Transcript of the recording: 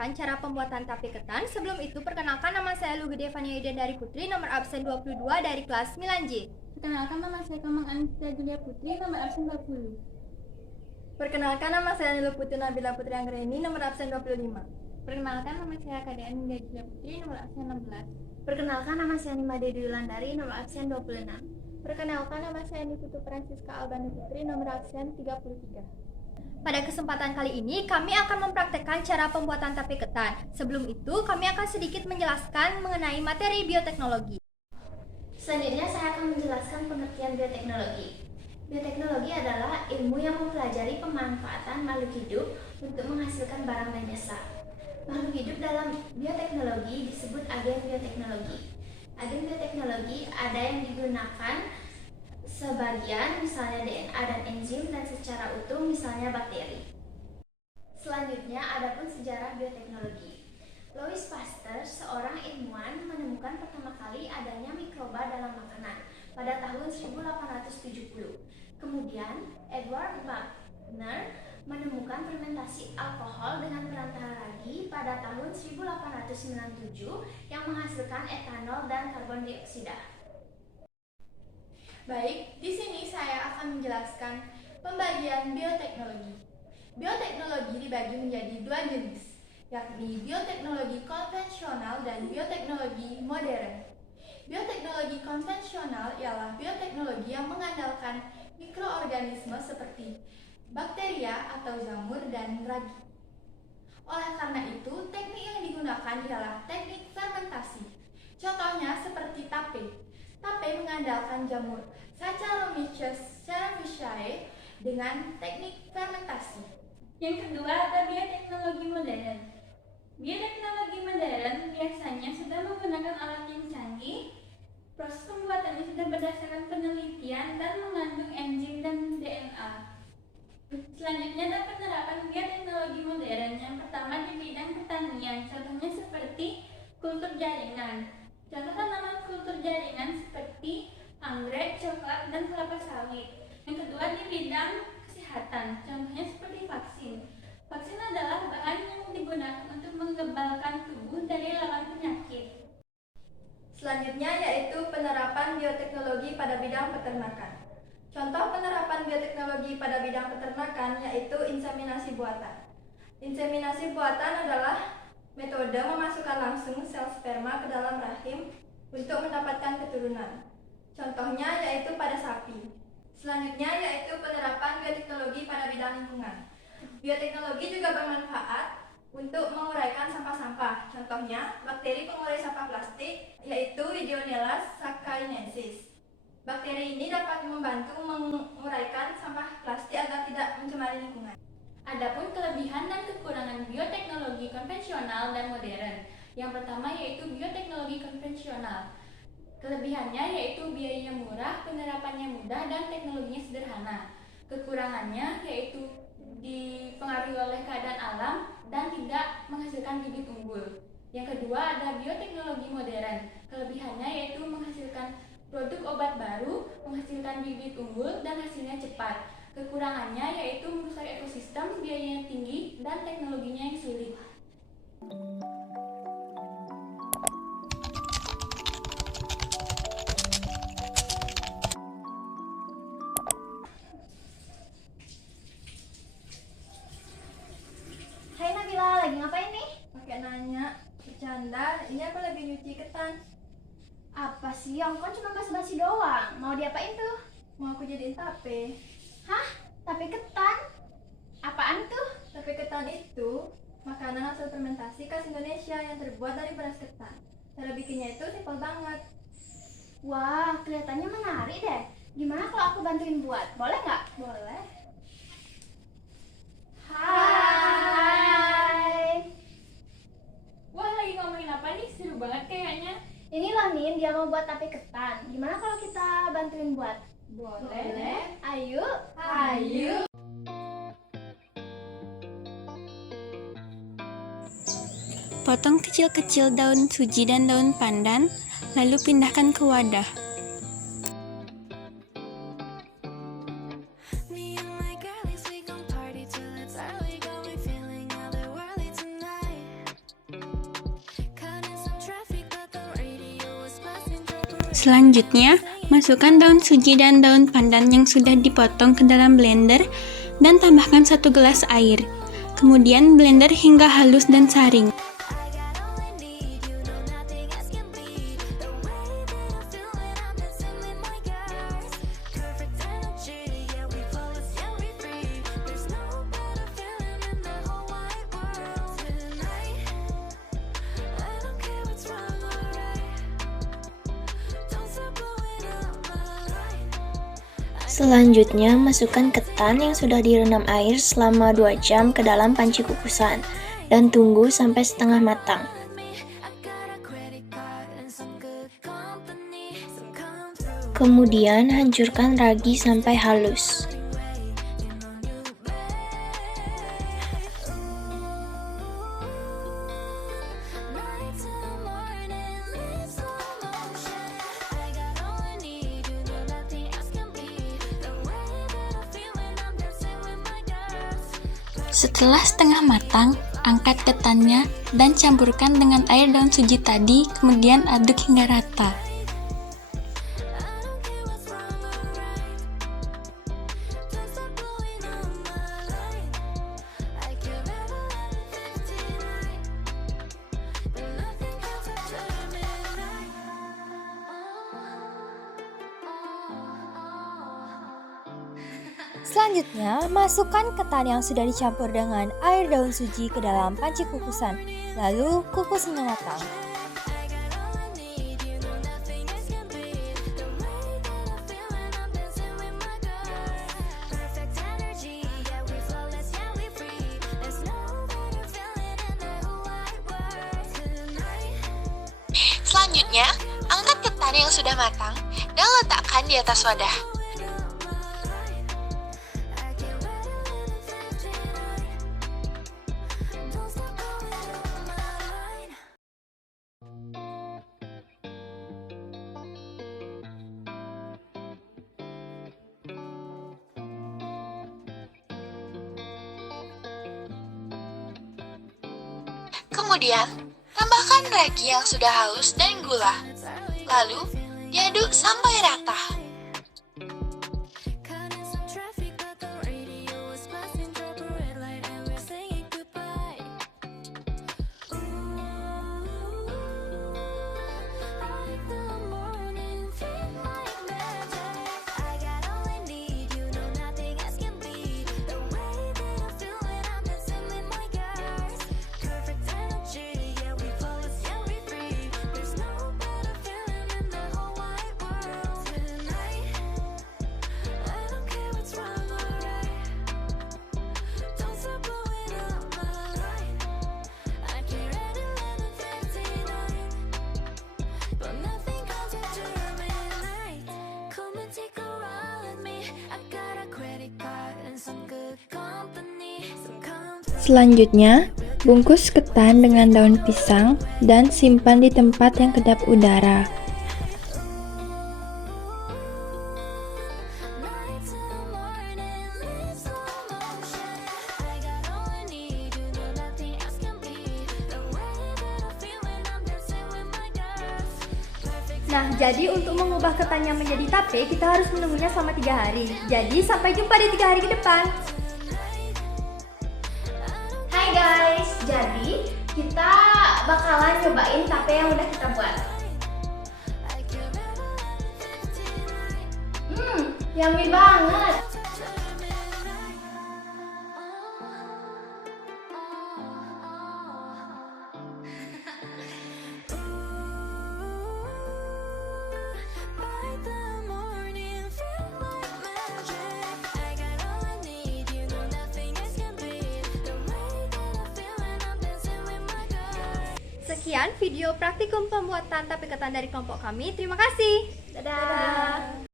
mempraktekkan cara pembuatan tape ketan. Sebelum itu, perkenalkan nama saya Lugede Fania Dari Putri, nomor absen 22 dari kelas 9J. Perkenalkan nama saya Kamang Anissa Julia Putri, nomor absen 20. Perkenalkan nama saya Nilu Putri Nabila Putri Anggreni, nomor absen 25. Perkenalkan nama saya KDN Julia Putri, nomor absen 16. Perkenalkan nama saya Nima Dedi Landari, nomor absen 26. Perkenalkan nama saya Niputu Francisca Albani Putri, nomor absen 33. Pada kesempatan kali ini, kami akan mempraktekkan cara pembuatan tape ketan. Sebelum itu, kami akan sedikit menjelaskan mengenai materi bioteknologi. Selanjutnya, saya akan menjelaskan pengertian bioteknologi. Bioteknologi adalah ilmu yang mempelajari pemanfaatan makhluk hidup untuk menghasilkan barang dan jasa. Makhluk hidup dalam bioteknologi disebut agen bioteknologi. Agen bioteknologi ada yang digunakan sebagian, misalnya DNA dan enzim, dan secara utuh, misalnya bakteri. Selanjutnya, adapun sejarah bioteknologi. Louis Pasteur, seorang ilmuwan, menemukan pertama kali adanya mikroba dalam makanan pada tahun 1870. Kemudian, Edward Wagner menemukan fermentasi alkohol dengan perantara ragi pada tahun 1897 yang menghasilkan etanol dan karbon dioksida. Baik, di sini saya akan menjelaskan pembagian bioteknologi. Bioteknologi dibagi menjadi dua jenis, yakni bioteknologi konvensional dan bioteknologi modern. Bioteknologi konvensional ialah bioteknologi yang mengandalkan mikroorganisme seperti bakteria atau jamur dan ragi. Oleh karena itu, teknik yang digunakan ialah teknik fermentasi. Contohnya seperti tape. Tape mengandalkan jamur Saccharomyces cerevisiae dengan teknik fermentasi. Yang kedua ada bioteknologi modern. Bioteknologi modern biasanya sudah menggunakan alat yang canggih. Proses pembuatannya sudah berdasarkan penelitian dan mengandung enzim dan DNA. Selanjutnya ada penerapan bioteknologi modern. Yang pertama di bidang pertanian, contohnya seperti kultur jaringan. Contoh tanaman kultur jaringan seperti anggrek, coklat, dan kelapa sawit. Yang kedua di bidang kesehatan, contohnya seperti vaksin. Vaksin adalah bahan yang digunakan untuk mengebalkan tubuh dari lawan penyakit. Selanjutnya yaitu penerapan bioteknologi pada bidang peternakan. Contoh penerapan bioteknologi pada bidang peternakan yaitu inseminasi buatan. Inseminasi buatan adalah metode memasukkan langsung sel sperma ke dalam rahim untuk mendapatkan keturunan. Contohnya yaitu pada sapi. Selanjutnya yaitu penerapan bioteknologi pada bidang lingkungan. Bioteknologi juga bermanfaat untuk menguraikan sampah-sampah. Contohnya, bakteri pengurai sampah plastik yaitu Ideonella sacchariniensis. Bakteri ini dapat membantu menguraikan sampah plastik agar tidak mencemari lingkungan. Adapun kelebihan dan kekurangan bioteknologi konvensional dan modern. Yang pertama yaitu bioteknologi konvensional. Kelebihannya yaitu biayanya murah, penerapannya mudah, dan teknologinya sederhana. Kekurangannya yaitu dipengaruhi oleh keadaan alam dan tidak menghasilkan bibit unggul. Yang kedua ada bioteknologi modern. Kelebihannya yaitu menghasilkan produk obat baru, menghasilkan bibit unggul, dan hasilnya cepat. Kekurangannya yaitu merusak ekosistem, biayanya tinggi, dan teknologinya yang sulit. Hai Nabila, lagi ngapain nih? Pakai nanya, bercanda, ini aku lagi nyuci ketan. Apa sih, yang kan cuma basa-basi doang. Mau diapain tuh? Mau aku jadiin tape. Hah? Tapi ketan? Apaan tuh? Tape ketan itu makanan hasil fermentasi khas Indonesia yang terbuat dari beras ketan. Cara bikinnya itu simpel banget. Wah, kelihatannya menarik deh. Gimana kalau aku bantuin buat? Boleh nggak? Boleh. Hai. Wah, lagi ngomongin apa nih? Seru banget kayaknya. Ini loh Nin, dia mau buat tape ketan. Gimana kalau kita bantuin buat? Boleh. Ayo. Ayo. Potong kecil-kecil daun suji dan daun pandan, lalu pindahkan ke wadah. Selanjutnya, masukkan daun suji dan daun pandan yang sudah dipotong ke dalam blender dan tambahkan 1 gelas air. Kemudian blender hingga halus dan saring. Selanjutnya, masukkan ketan yang sudah direndam air selama 2 jam ke dalam panci kukusan dan tunggu sampai setengah matang. Kemudian, hancurkan ragi sampai halus. Setelah setengah matang, angkat ketannya dan campurkan dengan air daun suji tadi, kemudian aduk hingga rata. Selanjutnya, masukkan ketan yang sudah dicampur dengan air daun suji ke dalam panci kukusan, lalu kukus hingga matang. Selanjutnya, angkat ketan yang sudah matang dan letakkan di atas wadah. Kemudian, tambahkan ragi yang sudah halus dan gula. Lalu, diaduk sampai rata. Selanjutnya, bungkus ketan dengan daun pisang dan simpan di tempat yang kedap udara. Nah, jadi untuk mengubah ketannya menjadi tape, kita harus menunggunya selama 3 hari. Jadi, sampai jumpa di 3 hari ke depan. Hai guys, jadi kita bakalan cobain tape yang udah kita buat. Yummy banget. Sekian video praktikum pembuatan tape ketan dari kelompok kami. Terima kasih. Dadah.